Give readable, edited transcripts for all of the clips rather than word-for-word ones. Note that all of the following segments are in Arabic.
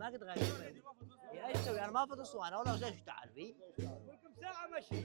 ما قد غير يا ايش تسوي؟ انا ما فضل اسوانه ولا زي ايش تعرفي؟ كم ساعة مشي؟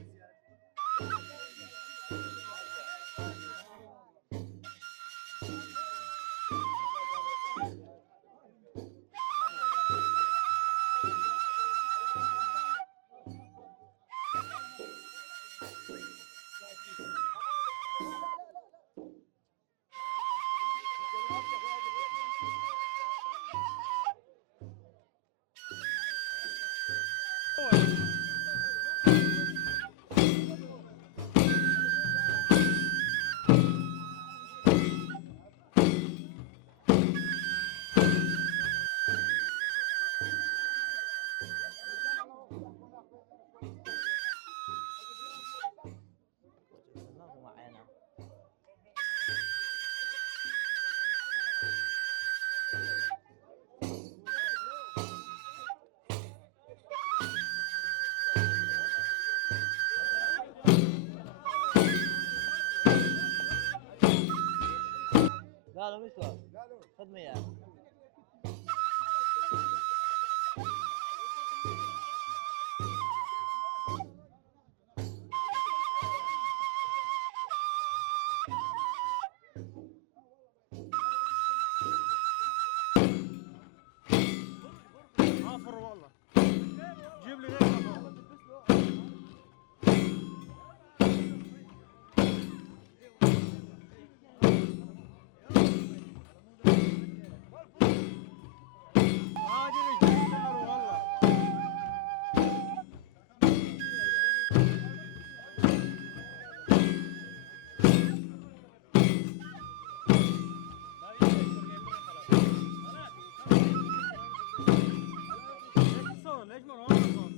قالوا مشوا خدمه يا عافر والله جيب لي غير عافر عادي رجلي تعالوا والله ليش ما هون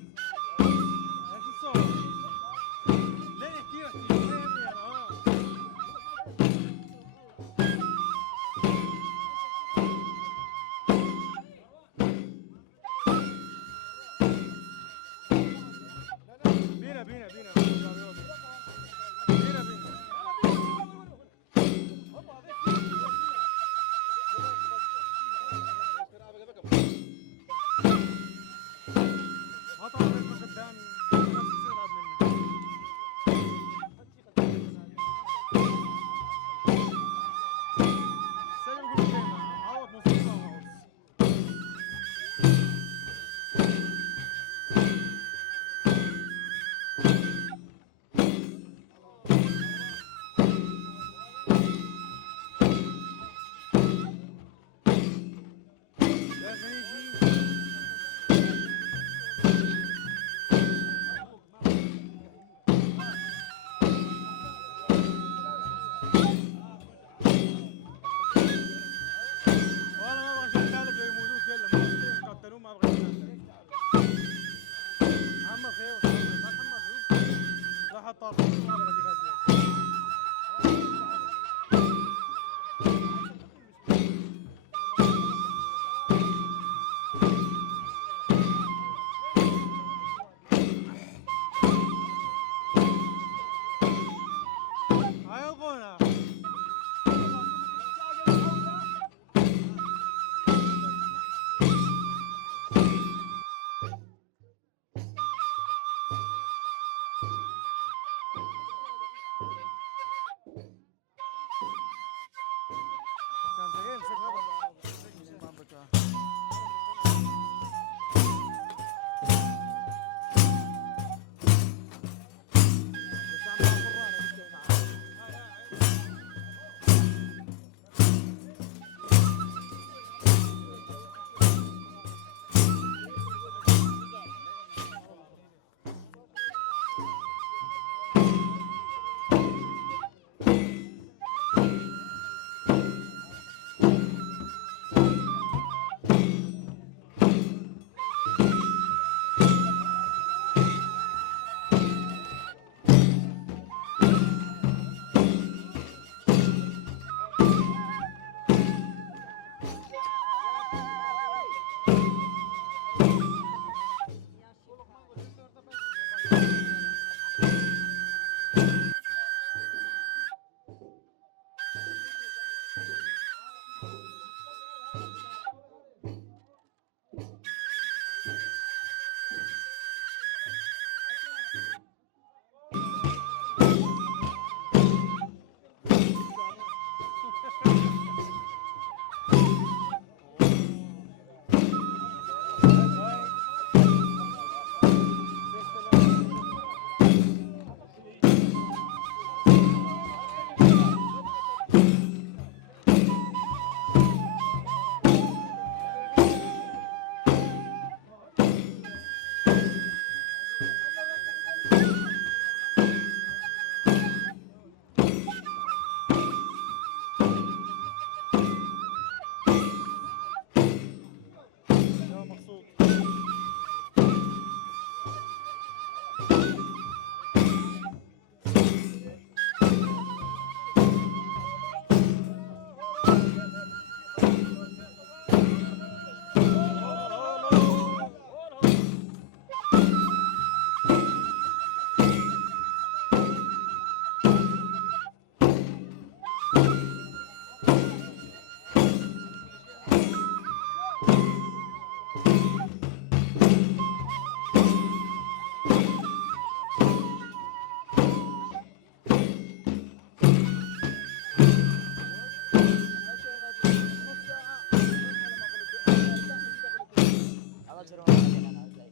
ليش الصوت ليه احكي يا بينا بينا بينا بينا بينا هطلع من قدامي نفس السرعة منه هاي الغونة. كان سجين سكرة من الإمام بتاعه. يا مقصود. الله يجرون علينا أنا هتلاقي.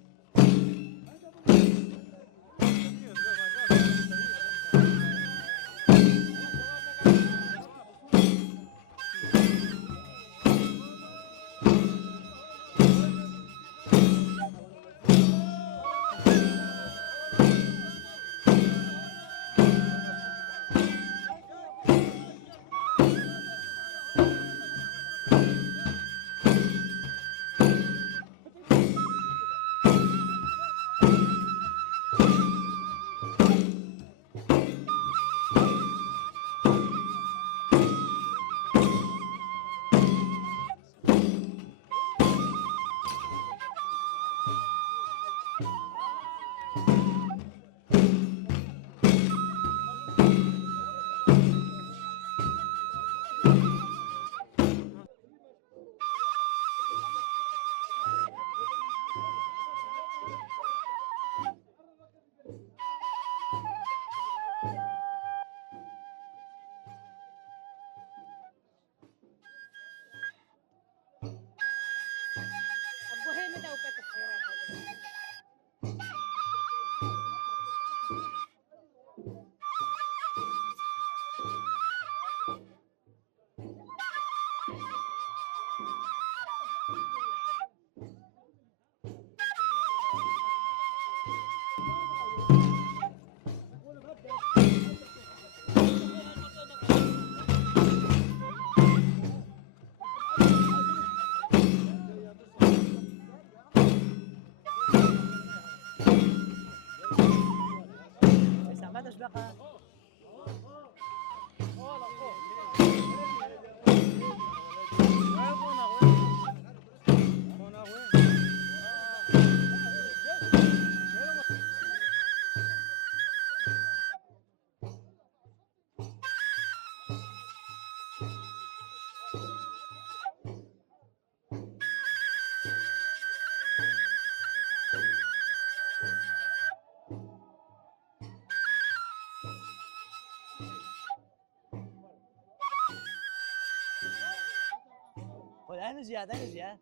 انا زياد انا زياد.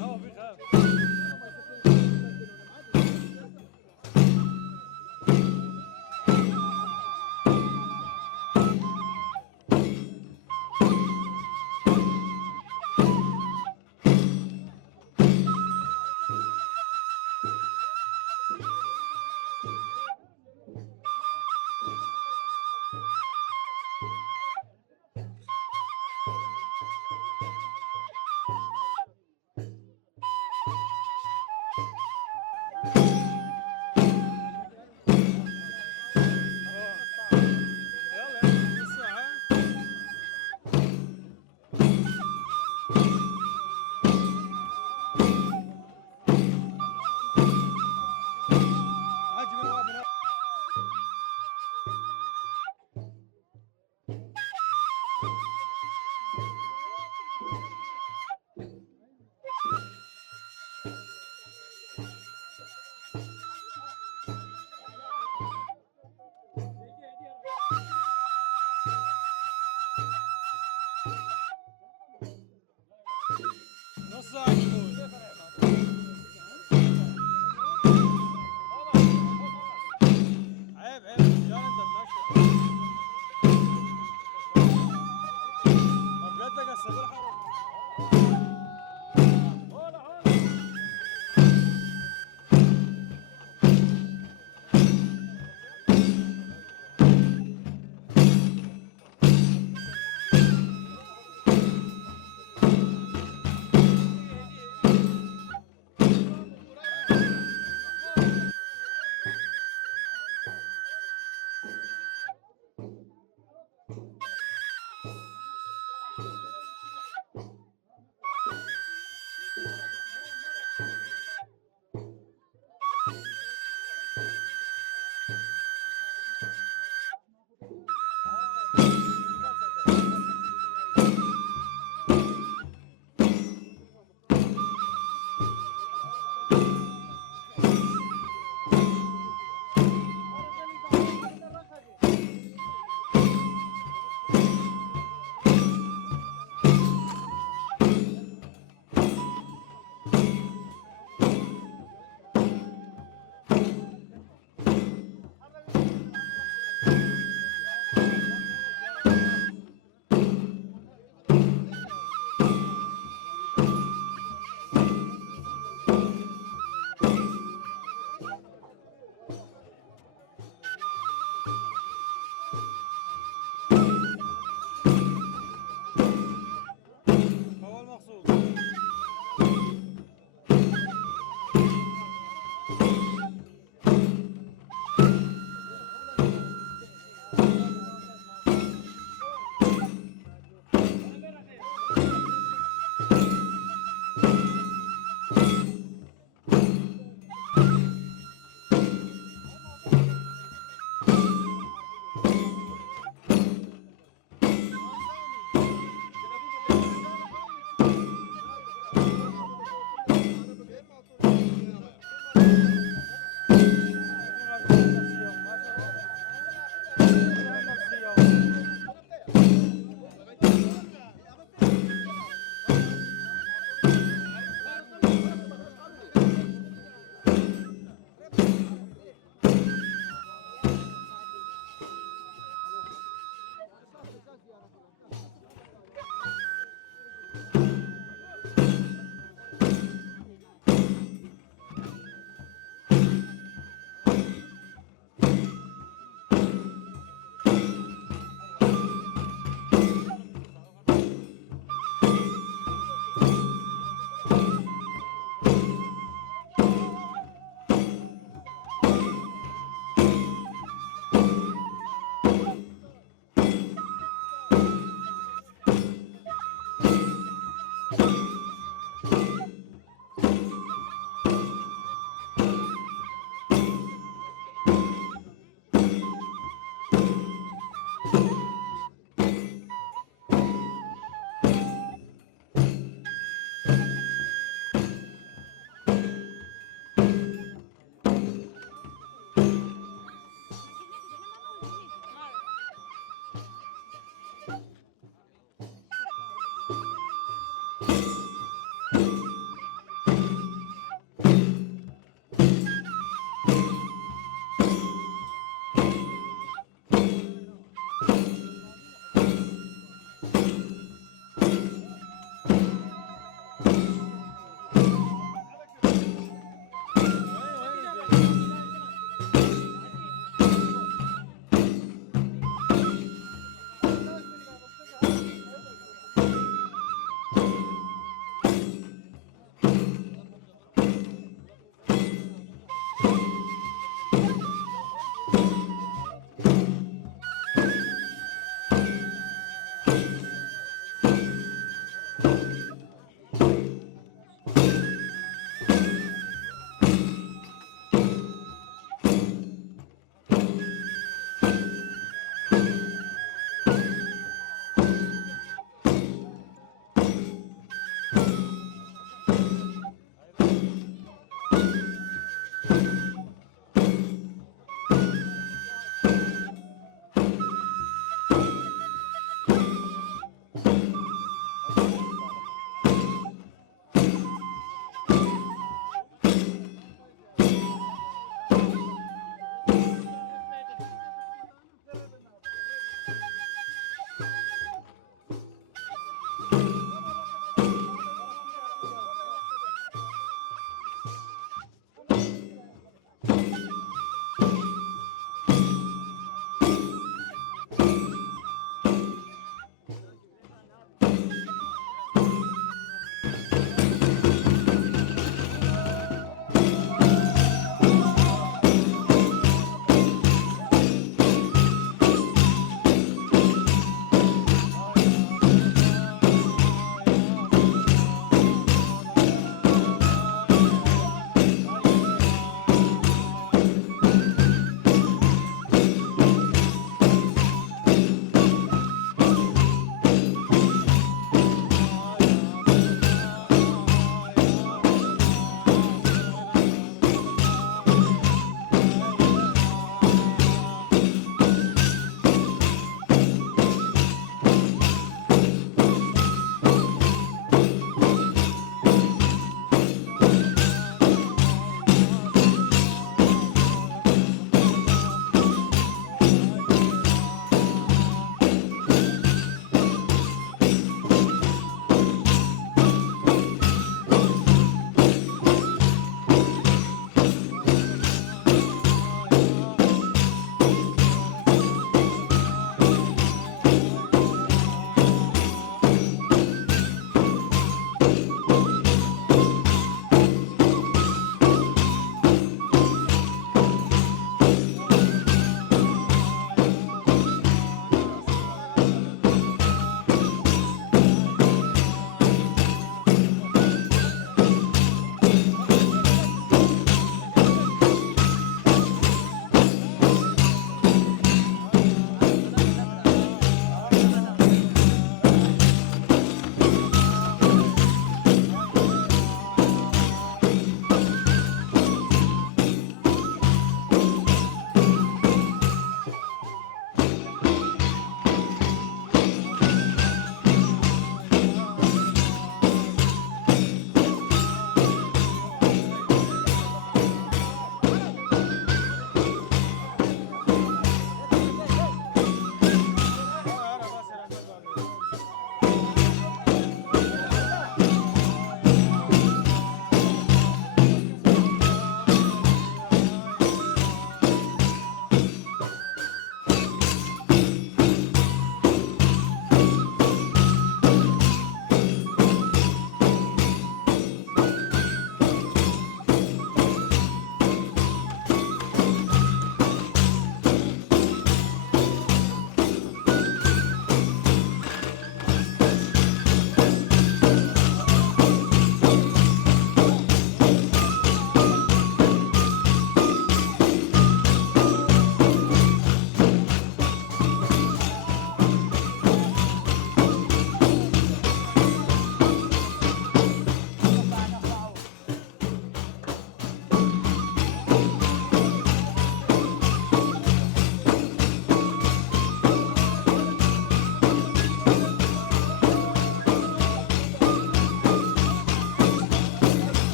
هو بيخاف.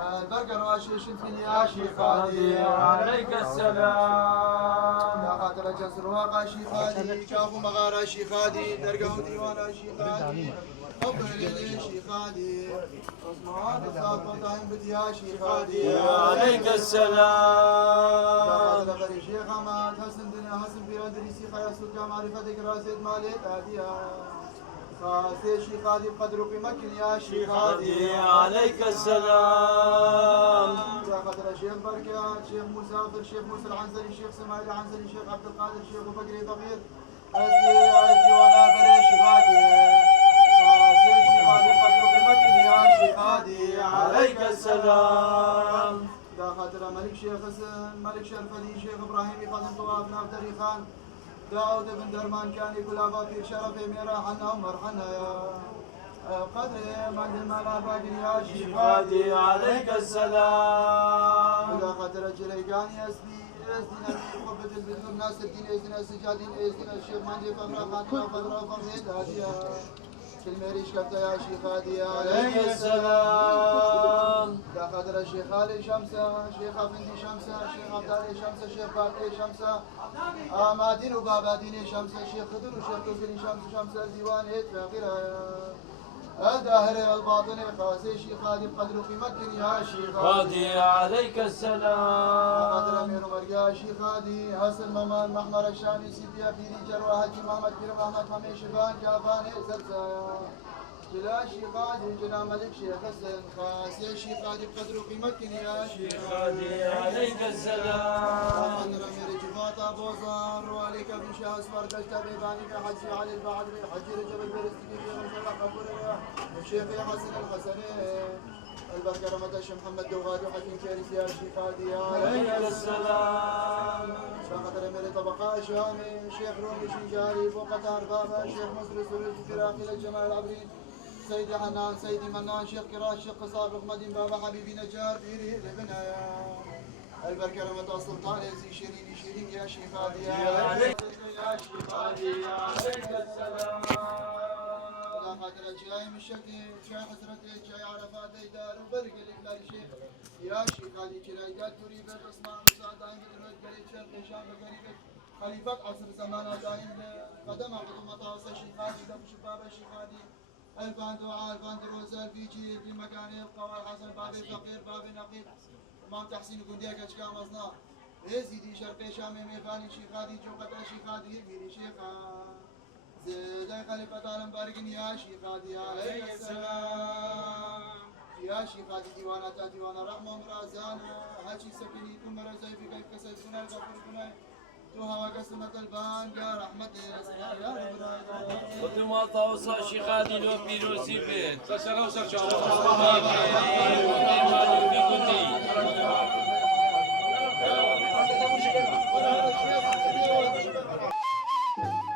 البرقر واشيش يا شيخ هادي عليك السلام يا خاطر جسر واقع شيخ هادي كافو مغارة شيخ هادي درقه ديوانا شيخ هادي حب ليلي شيخ هادي عثمان الصاف وطاهم بديا شيخ هادي عليك السلام يا خاطر غري شيخ حماد حسن دنا حسن بيرادري شيخ ياسود معرفتك راسد مالك هادية خاصي شيخ هادي بقدر وقيمتك يا شيخ هادي عليك السلام يا خاطر شيخ بركات شيخ مسافر شيخ موسى العنزلي شيخ سماعيل العنزلي شيخ عبد القادر شيخ وفقري ضمير عزي وانا بري شيخ هادي خاصي شيخ هادي بقدر وقيمتك يا شيخ هادي عليك السلام يا خاطر ملك شيخ حسن ملك شرفلي شيخ ابراهيم فاطم طواف نافذري خان داود بن درمان كان يقول أبا في شرف ميرا حنا عمر حنا يا قدر ما الملا باقي يا شيخ هادي عليك السلام إذا قدر جريقان يسبي يزدنا خبة البدر ناس الدين يزدنا السجادين يزدنا الشيخ مانجي فمرا خاتنا وفضرا وفضريد هادية المريش كفتا يا شيخ هادي عليك السلام يا قدر الشيخ علي شمسة شيخ أفندي شمسة شيخ عبدالي شمسة شيخ باقي شمسة آمادين وبابا ديني شمسة شيخ خضر وشيخ كزري شمسة ديوان فاقرة الداهر الباطن خاصي شيخ هادي بقدر قيمتك يا شيخ هادي عليك السلام قدر امير مرقا شيخ هادي حسن ممان محمر الشامي سيدي ابيري جروه حجي محمد بير محمد حمي شبان كافاني زرزا جلا شيخ هادي جلا ملك شيخ حسن خاصي شيخ هادي بقدر قيمتك يا شيخ هادي عليك السلام قدر امير جفاطة بوزار وعليك بن شاه اسمر دجتا بيباني بحجي علي البعدري حجي رجب البرستيكي في رجل قبول الشيخ حسن الحسني البركة رمضان محمد دوغادي وحكيم كارثي يا شيخ هادي عليك السلام شيخ امير طبقاء شامي شيخ رومي شنجاري فوق دار بابا شيخ مصر سوري فراقي الجمال العبرين سيدي حنان سيدي منان شيخ كراش شيخ قصاب رقمدين بابا حبيبي نجار بيري لبنايا البركة رمضان سلطان يزي شيرين يا شيخ هادي عليك يا شيخ هادي عليك السلام يا خاطر جاي من شكي جاي حسرتي جاي عرفاتي دار وبرق لك لا شيخ يا شيخ هادي كلايدات تريد اسمع مساعد دائم بالمد قريب شرق شام قريب خليفة عصر زمان دائم قدم قدم طاوس شيخ هادي دم شباب شيخ هادي الفان دعاء الفان دروزة في جيل في مكان القوار حسن بابي فقير بابي نقيب امام تحسين قنديك اشكال مصنع يزيدي شرقي شامي ميخاني شيخ هادي جوقة شيخ هادي بيري شيخا زيدي خليفة عالم بارقين يا شيخ هادي عليك السلام يا شيخ هادي ديوانا ديوانا رحمة مرازانا هاتشي سكيني كم مرزاي في كيف كسر كنا الغفور كنا توها وقسمة البان يا رحمة يا رب وتم طاوسا شيخ هادي لو بيروسي بيت سلام وسلام Thank you.